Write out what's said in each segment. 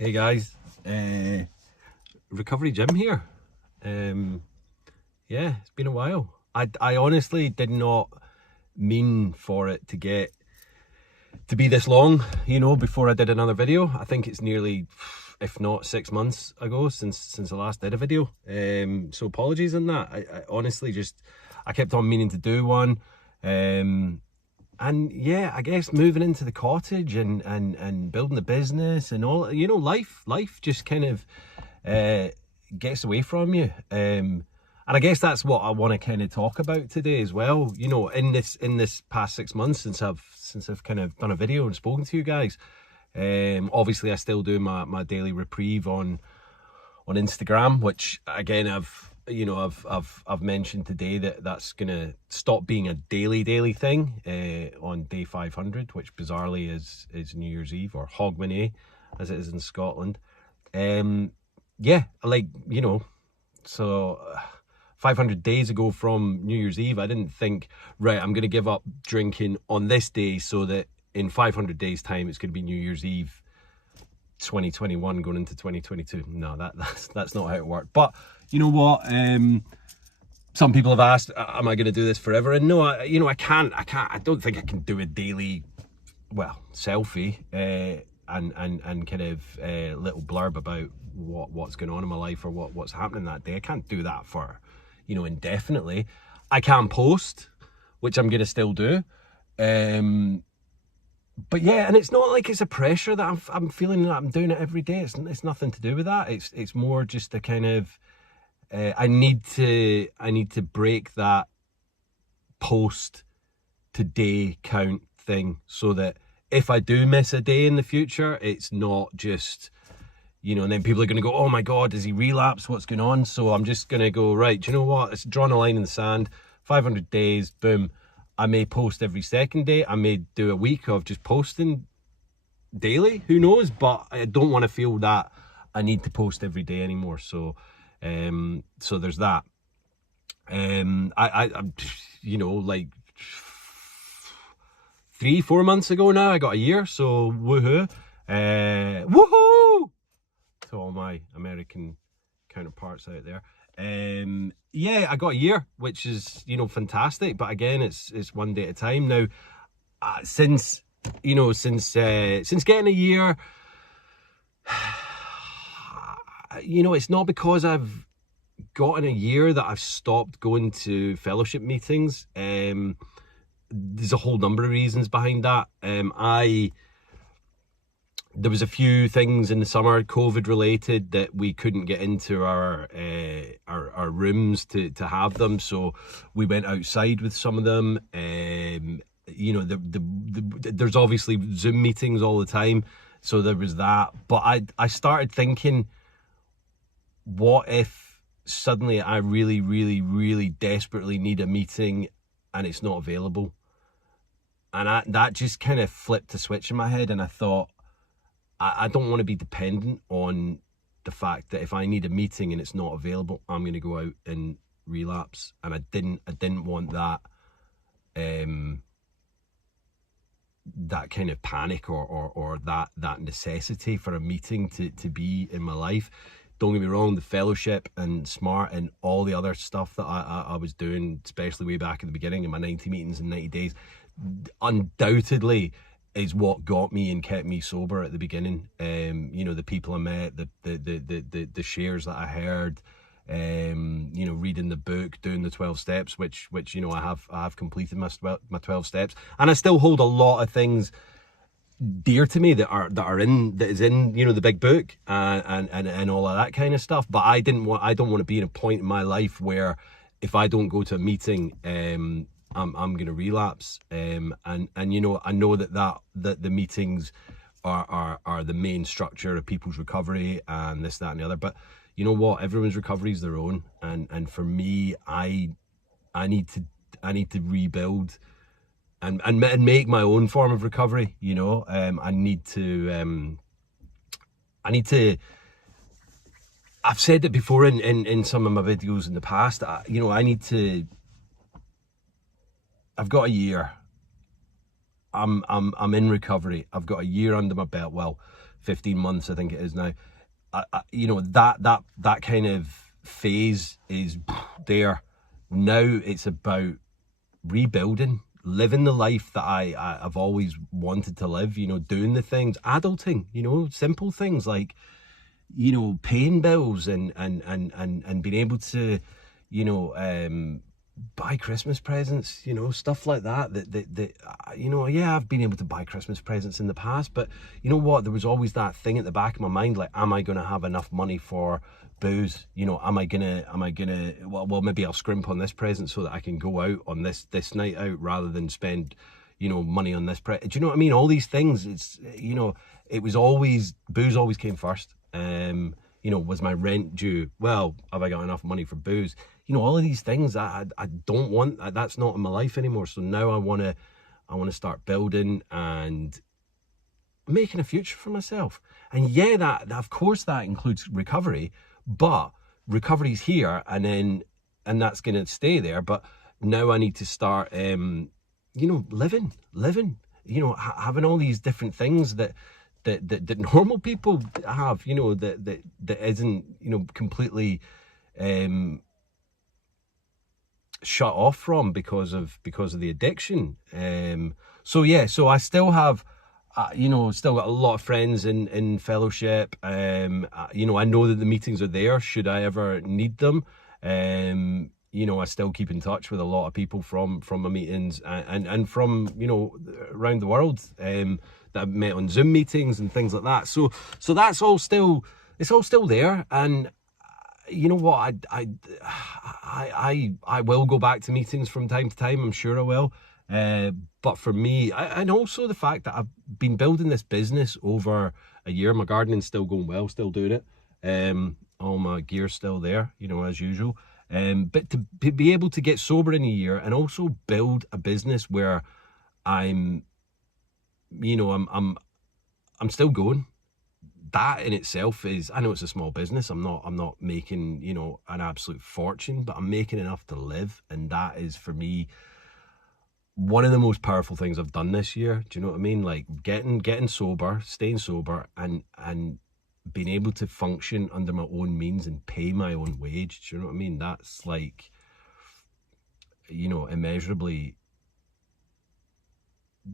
Hey guys, Recovery Jim here. Yeah, it's been a while. I honestly did not mean for it to be this long, before I did another video. I think it's nearly, if not 6 months ago since I last did a video. So apologies on that. I honestly I kept on meaning to do one. And yeah, I guess moving into the cottage and building the business and all, life just kind of gets away from you. And I guess that's what I want to kind of talk about today as well. In this past 6 months since I've kind of done a video and spoken to you guys. Obviously I still do my daily reprieve on Instagram, which again I've mentioned today that's gonna stop being a daily thing on day 500, which bizarrely is New Year's Eve, or Hogmanay as it is in Scotland. So 500 days ago from New Year's Eve, I didn't think, right, I'm gonna give up drinking on this day so that in 500 days time it's gonna be New Year's Eve 2021 going into 2022. No, that's not how it worked. But you know what? Some people have asked, am I going to do this forever? And no, I can't. I don't think I can do a daily, selfie and kind of little blurb about what's going on in my life or what's happening that day. I can't do that for, indefinitely. I can post, which I'm going to still do. But yeah, and it's not like it's a pressure that I'm feeling that I'm doing it every day. It's nothing to do with that. It's more just a kind of I need to break that post to day count thing, so that if I do miss a day in the future, it's not just, and then people are going to go, oh my God, does he relapse? What's going on? So I'm just going to go, right, do you know what? It's drawn a line in the sand, 500 days, boom. I may post every second day. I may do a week of just posting daily. Who knows? But I don't want to feel that I need to post every day anymore. So there's that. I'm like 3-4 months ago now, I got a year. So woohoo! Woohoo! To all my American counterparts out there. Yeah, I got a year, which is, fantastic. But again, it's one day at a time. Now, since getting a year, it's not because I've gotten a year that I've stopped going to fellowship meetings. There's a whole number of reasons behind that. There was a few things in the summer, COVID related, that we couldn't get into our rooms to have them. So we went outside with some of them. There's obviously Zoom meetings all the time. So there was that. But I started thinking, what if suddenly I really, really, really desperately need a meeting and it's not available? And that just kind of flipped a switch in my head, and I thought, I don't want to be dependent on the fact that if I need a meeting and it's not available, I'm going to go out and relapse. And I didn't want that that kind of panic or that necessity for a meeting to be in my life. Don't get me wrong, the fellowship and SMART and all the other stuff that I was doing, especially way back at the beginning in my 90 meetings in 90 days, undoubtedly is what got me and kept me sober at the beginning. The people I met, the shares that I heard, reading the book, doing the 12 steps, which I have completed my 12 steps, and I still hold a lot of things dear to me that is in the big book and all of that kind of stuff. But I don't want to be in a point in my life where if I don't go to a meeting, I'm going to relapse. I know that the meetings are the main structure of people's recovery and this, that, and the other. But you know what? Everyone's recovery is their own, and for me, I need to rebuild and make my own form of recovery. I need to. I've said it before in some of my videos in the past. I need to. I've got a year. I'm in recovery. I've got a year under my belt. Well, 15 months I think it is now. You know, that kind of phase is there. Now it's about rebuilding, living the life that I've always wanted to live, you know, doing the things, adulting, you know, simple things like, you know, paying bills and being able to, you know, buy Christmas presents, you know, stuff like that, you know, yeah, I've been able to buy Christmas presents in the past, but you know what, there was always that thing at the back of my mind, like, am I going to have enough money for booze? You know, am I gonna well, maybe I'll scrimp on this present so that I can go out on this night out rather than spend, you know, money on this do you know what I mean? All these things, it's, you know, it was always, booze always came first. You know, was my rent due? Well, have I got enough money for booze? You know, all of these things I don't want, that's not in my life anymore. So now I want to start building and making a future for myself. And yeah, that of course that includes recovery, but recovery's here, and that's going to stay there. But now I need to start, you know, living, you know, having all these different things that normal people have, you know, that isn't, you know, completely shut off from because of the addiction. So yeah, so I still have, you know, still got a lot of friends in fellowship. You know, I know that the meetings are there should I ever need them. You know, I still keep in touch with a lot of people from my meetings and from, you know, around the world, that I've met on Zoom meetings and things like that. So that's all still, it's all still there. And you know what, I will go back to meetings from time to time. I'm sure I will. But for me, and also the fact that I've been building this business over a year, my gardening's still going well, still doing it. All my gear's still there, you know, as usual. But to be able to get sober in a year and also build a business where I'm, you know, I'm still going. That in itself is, I know it's a small business. I'm not making, you know, an absolute fortune, but I'm making enough to live, and that is for me one of the most powerful things I've done this year. Do you know what I mean? Like getting sober, staying sober, and being able to function under my own means and pay my own wage. Do you know what I mean? That's like, you know, immeasurably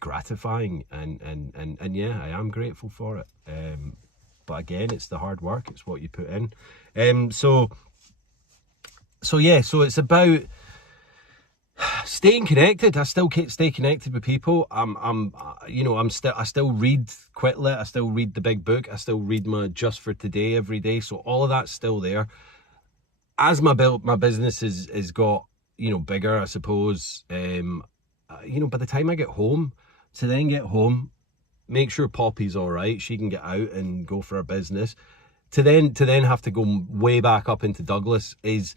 gratifying, and yeah, I am grateful for it. But again, it's the hard work, it's what you put in. So yeah, so it's about staying connected. I still stay connected with people. You know, I still read Quitlet, I still read the big book, I still read my Just for Today every day. So all of that's still there. As my business is got, you know, bigger, I suppose, you know, by the time I get home, to then get home, make sure Poppy's all right, she can get out and go for her business, to then have to go way back up into Douglas is,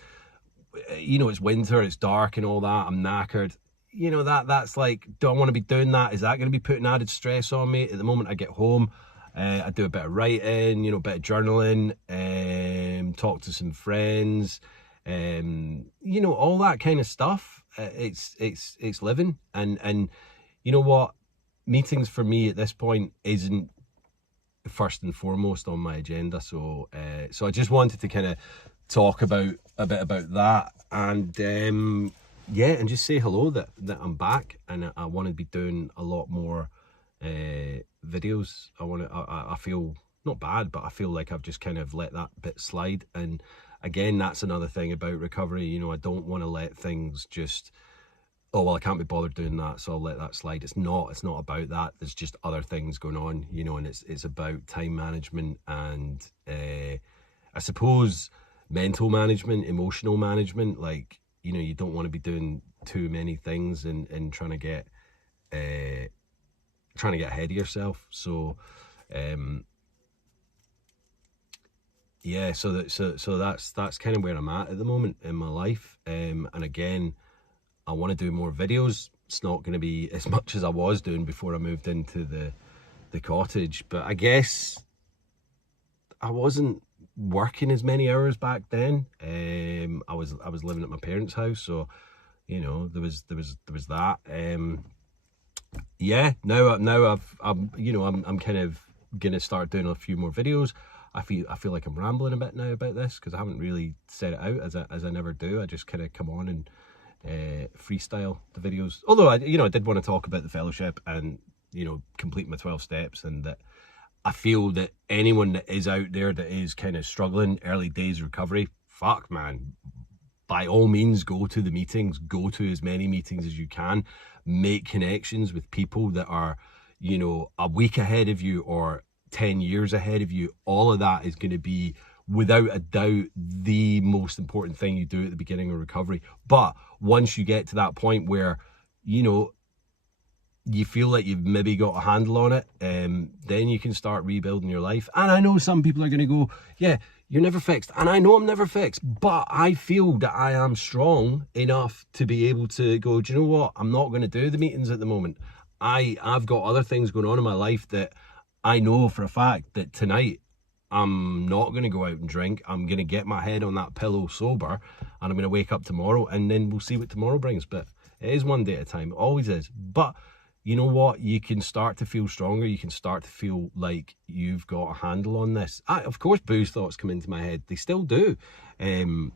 you know, it's winter, it's dark and all that, I'm knackered. You know, that's like, do I want to be doing that? Is that going to be putting added stress on me? At the moment I get home, I do a bit of writing, you know, a bit of journaling, talk to some friends, you know, all that kind of stuff. It's living, and you know what, meetings for me at this point isn't first and foremost on my agenda. So I just wanted to kind of talk about a bit about that, and yeah, and just say hello, that I'm back, and I want to be doing a lot more videos. I feel not bad, but I feel like I've just kind of let that bit slide. And again, that's another thing about recovery, you know, I don't want to let things just, oh well, I can't be bothered doing that, so I'll let that slide. It's not about that. There's just other things going on, you know, and it's about time management and I suppose mental management, emotional management. Like, you know, you don't want to be doing too many things and trying to get ahead of yourself. So yeah, so that's kind of where I'm at the moment in my life. And again, I want to do more videos. It's not going to be as much as I was doing before I moved into the cottage, but I guess I wasn't working as many hours back then. I was living at my parents' house, so you know, there was that. yeah, now I'm kind of gonna start doing a few more videos. I feel like I'm rambling a bit now about this because I haven't really set it out as I never do. I just kind of come on and freestyle the videos. Although I did want to talk about the fellowship and complete my 12 steps, and that I feel that anyone that is out there that is kind of struggling, early days recovery, fuck man, by all means go to the meetings, go to as many meetings as you can, make connections with people that are a week ahead of you or 10 years ahead of you. All of that is going to be without a doubt the most important thing you do at the beginning of recovery. But once you get to that point where you feel like you've maybe got a handle on it, then you can start rebuilding your life. And I know some people are going to go, yeah, you're never fixed. And I know I'm never fixed, but I feel that I am strong enough to be able to go, do you know what? I'm not going to do the meetings at the moment. I've got other things going on in my life that I know for a fact that tonight I'm not going to go out and drink. I'm going to get my head on that pillow sober, and I'm going to wake up tomorrow, and then we'll see what tomorrow brings. But it is one day at a time. It always is. But you know what? You can start to feel stronger. You can start to feel like you've got a handle on this. Of course, booze thoughts come into my head. They still do. One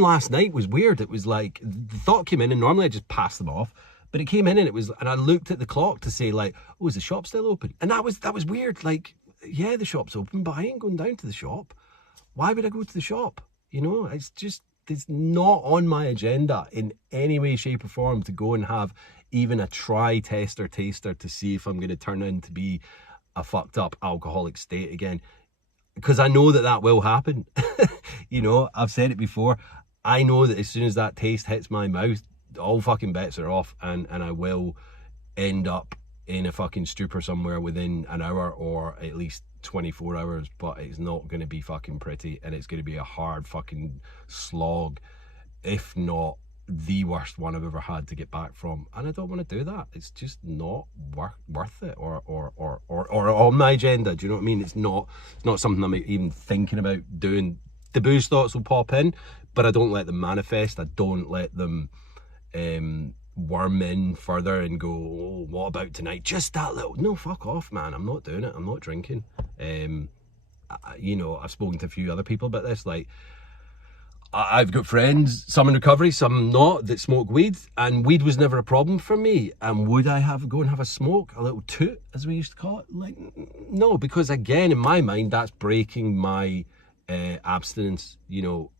last night was weird. It was like the thought came in, and normally I just pass them off. But it came in, and I looked at the clock to say, like, oh, is the shop still open? And that was weird. Like, yeah, the shop's open, but I ain't going down to the shop. Why would I go to the shop? It's not on my agenda in any way, shape or form to go and have even a try taster to see if I'm going to turn in to be a fucked up alcoholic state again. Because I know that will happen. I've said it before. I know that as soon as that taste hits my mouth, all fucking bets are off, and I will end up in a fucking stupor somewhere within an hour or at least 24 hours, but it's not going to be fucking pretty, and it's going to be a hard fucking slog, if not the worst one I've ever had to get back from. And I don't want to do that. It's just not worth it or on my agenda. Do you know what I mean? It's not something I'm even thinking about doing. The booze thoughts will pop in, but I don't let them manifest. I don't let them worm in further and go, oh, what about tonight? Just that little. No, fuck off, man. I'm not doing it. I'm not drinking. I've spoken to a few other people about this. Like, I've got friends, some in recovery, some not, that smoke weed, and weed was never a problem for me. And would I go and have a smoke, a little toot, as we used to call it? Like, no, because again, in my mind, that's breaking my abstinence,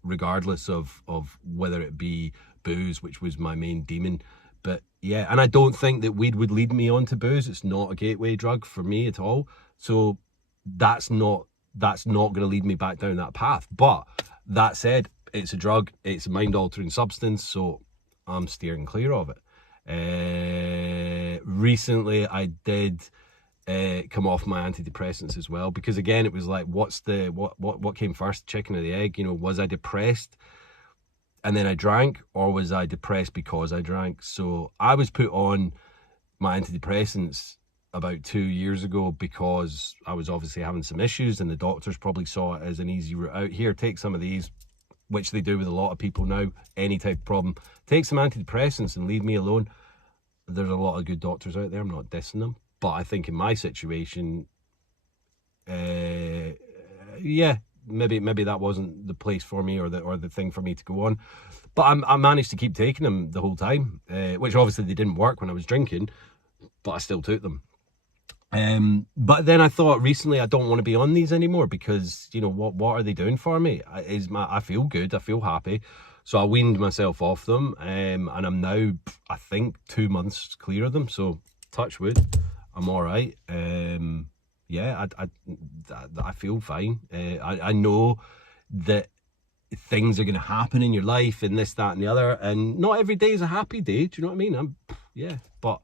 regardless of whether it be booze, which was my main demon. But yeah, and I don't think that weed would lead me on to booze. It's not a gateway drug for me at all. So that's not going to lead me back down that path. But that said, it's a drug, it's a mind-altering substance, so I'm steering clear of it. Recently, I did come off my antidepressants as well, because again, it was like, what came first, chicken or the egg? Was I depressed and then I drank, or was I depressed because I drank? So I was put on my antidepressants about 2 years ago because I was obviously having some issues, and the doctors probably saw it as an easy route out. Here, take some of these, which they do with a lot of people now, any type of problem. Take some antidepressants and leave me alone. There's a lot of good doctors out there, I'm not dissing them, but I think in my situation, yeah, maybe that wasn't the place for me, or the thing for me to go on. But I managed to keep taking them the whole time, which obviously they didn't work when I was drinking, but I still took them. But then I thought recently, I don't want to be on these anymore, because what are they doing for me? I feel good, I feel happy, so I weaned myself off them, and I'm now, I think, 2 months clear of them. So touch wood, I'm all right. Yeah, I feel fine. I know that things are going to happen in your life, and this, that, and the other, and not every day is a happy day. Do you know what I mean? But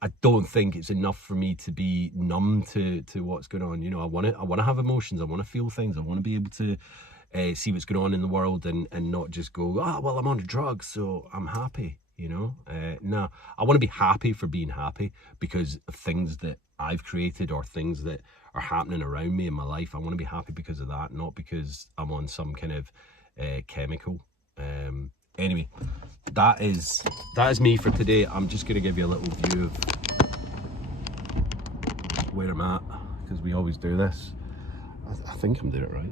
I don't think it's enough for me to be numb to what's going on. I want to have emotions. I want to feel things. I want to be able to see what's going on in the world, and not just go, well, I'm on a drug, so I'm happy. No, I want to be happy for being happy because of things that I've created or things that are happening around me in my life. I want to be happy because of that, not because I'm on some kind of chemical. Anyway, that is me for today. I'm just going to give you a little view of where I'm at, because we always do this. I think I'm doing it right.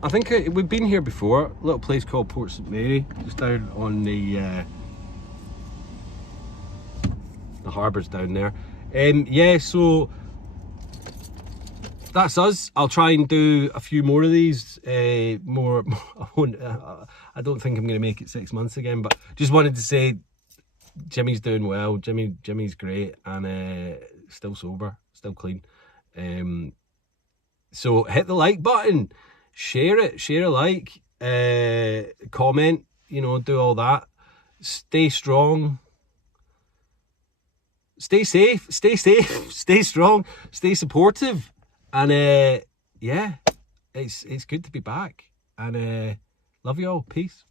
I think we've been here before. A little place called Port St Mary, just down on the harbour's down there. Yeah, so that's us. I'll try and do a few more of these. I don't think I'm going to make it 6 months again, but just wanted to say Jimmy's doing well. Jimmy's great, and still sober, still clean. So hit the like button, share it, share a like, comment, you know, do all that. Stay strong, stay safe, stay strong, stay supportive, and yeah, it's good to be back, and love you all. Peace.